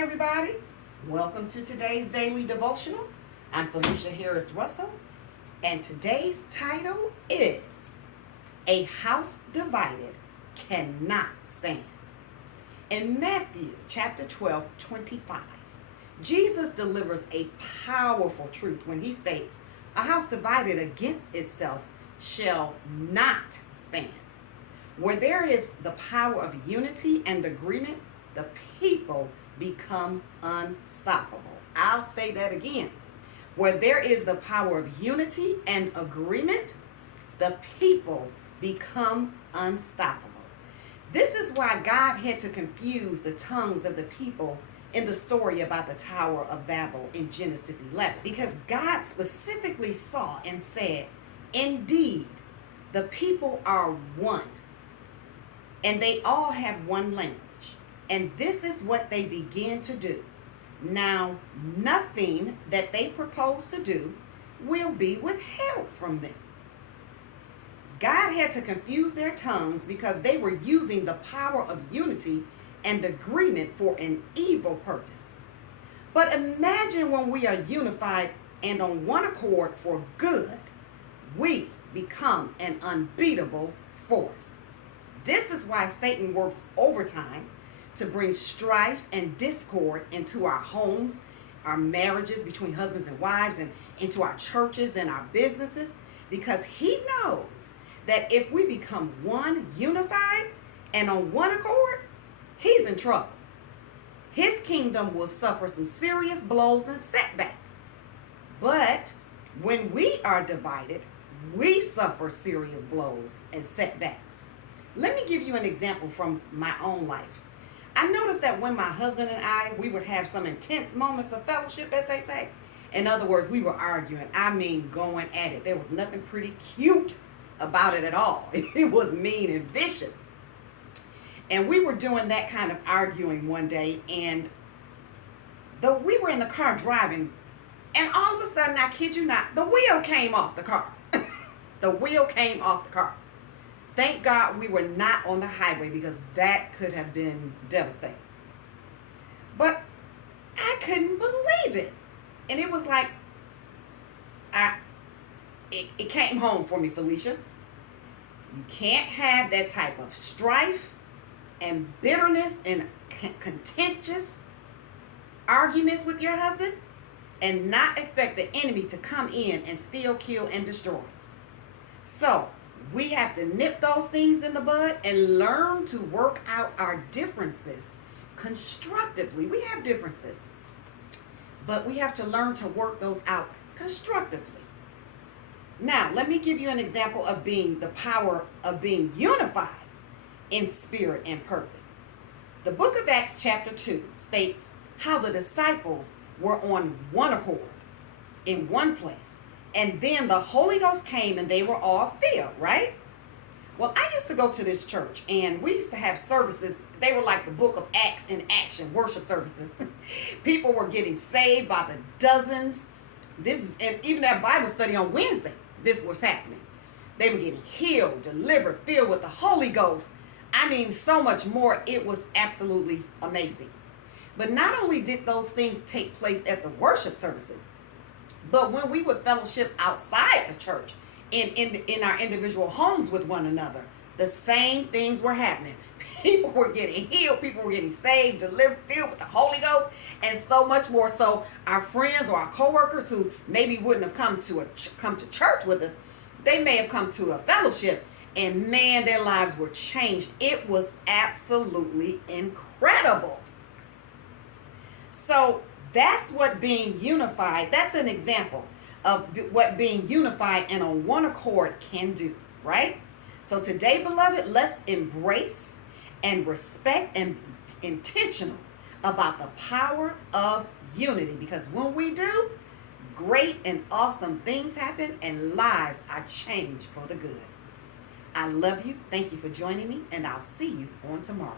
everybody. Welcome to today's Daily Devotional. I'm Felicia Harris Russell, and today's title is A House Divided Cannot Stand. In Matthew chapter 12:25, Jesus delivers a powerful truth when he states, "A house divided against itself shall not stand." Where there is the power of unity and agreement, the people become unstoppable. I'll say that again. Where there is the power of unity and agreement, the people become unstoppable. This is why God had to confuse the tongues of the people in the story about the Tower of Babel in Genesis 11. Because God specifically saw and said, "Indeed, the people are one, and they all have one language. And this is what they begin to do. Now, nothing that they propose to do will be withheld from them." God had to confuse their tongues because they were using the power of unity and agreement for an evil purpose. But imagine when we are unified and on one accord for good, we become an unbeatable force. This is why Satan works overtime to bring strife and discord into our homes, our marriages between husbands and wives, and into our churches and our businesses, because he knows that if we become one, unified, and on one accord, he's in trouble. His kingdom will suffer some serious blows and setbacks. But when we are divided, we suffer serious blows and setbacks. Let me give you an example from my own life. I noticed that when my husband and I, we would have some intense moments of fellowship, as they say. In other words, we were arguing. I mean, going at it. There was nothing pretty cute about it at all. It was mean and vicious. And we were doing that kind of arguing one day, and though we were in the car driving, and all of a sudden, I kid you not, the wheel came off the car. The wheel came off the car. Thank God we were not on the highway, because that could have been devastating. But I couldn't believe it. And it was like, it came home for me, Felicia. You can't have that type of strife and bitterness and contentious arguments with your husband and not expect the enemy to come in and steal, kill, and destroy. So we have to nip those things in the bud and learn to work out our differences constructively. We have differences, but we have to learn to work those out constructively. Now, let me give you an example of the power of being unified in spirit and purpose. The book of Acts chapter 2 states how the disciples were on one accord in one place. And then the Holy Ghost came and they were all filled, right? Well, I used to go to this church, and we used to have services. They were like the book of Acts in action, worship services. People were getting saved by the dozens. And even that Bible study on Wednesday, this was happening. They were getting healed, delivered, filled with the Holy Ghost. I mean, so much more. It was absolutely amazing. But not only did those things take place at the worship services, but when we would fellowship outside the church, in our individual homes with one another, the same things were happening. People were getting healed. People were getting saved, delivered, filled with the Holy Ghost, and so much more. So our friends or our coworkers who maybe wouldn't have come to church with us, they may have come to a fellowship, and man, their lives were changed. It was absolutely incredible. So that's what being unified, that's an example of what being unified and on one accord can do, right? So today, beloved, let's embrace and respect and be intentional about the power of unity, because when we do, great and awesome things happen and lives are changed for the good. I love you. Thank you for joining me, and I'll see you on tomorrow.